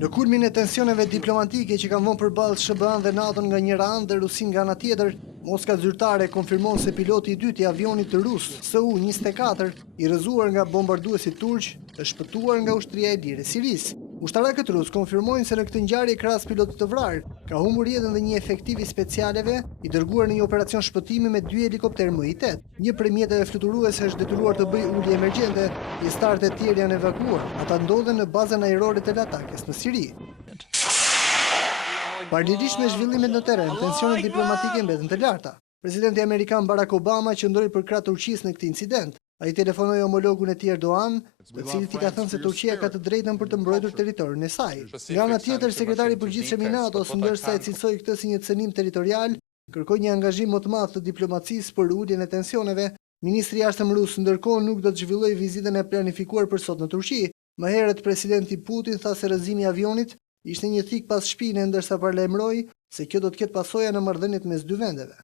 Në kulmin e tensioneve diplomatike që kanë vënë përballë SBA-n dhe NATO-n nga njëra anë dhe Rusinë nga ana tjetër, Moska zyrtare konfirmon se piloti i dytë i avionit rus Su-24 i rrëzuar nga bombarduesit turq është shpëtuar nga ushtria e lirë e Sirisë. Ushtarakët rus konfirmojnë se në këtë ngjarje krahas pilotit të vrarë, ka humbur jetën dhe një efektiv i specialeve i dërguar në një operacion shpëtimi me 2 helikopterë MI-8. Një prej mjeteve fluturuese është detyruar të bëjë ulje emergjente, pjesëtarët e tjerë janë evakuuar. Ata ndodhen në bazën ajrore të Latakes në Siri. Paralelisht me zhvillimet në terren, tensionet diplomatike mbeten të larta. Presidenti amerikan Barack Obama qëndroi për krah Turqisë në këtë incident. Ai telefonoi homologun e tij Erdogan, i cili i ka thënë se Turqia ka të drejtën për të mbrojtur territorin e saj. Nga ana tjetër, sekretari i përgjithshëm i NATO-s, ndërsa e cilësoi këtë si një cënim territorial, kërkoi një angazhim më të madh të diplomacisë për uljen e tensioneve. Ministri i jashtëm rus ndërkohë nuk do të zhvillojë vizitën e planifikuar për sot në Turqi. Më herët presidenti Putin tha se rrëzimi i avionit ishte një thik pas shpine, ndërsa paralajmëroi se kjo do të ketë pasoja në marrëdhëniet mes dy vendeve.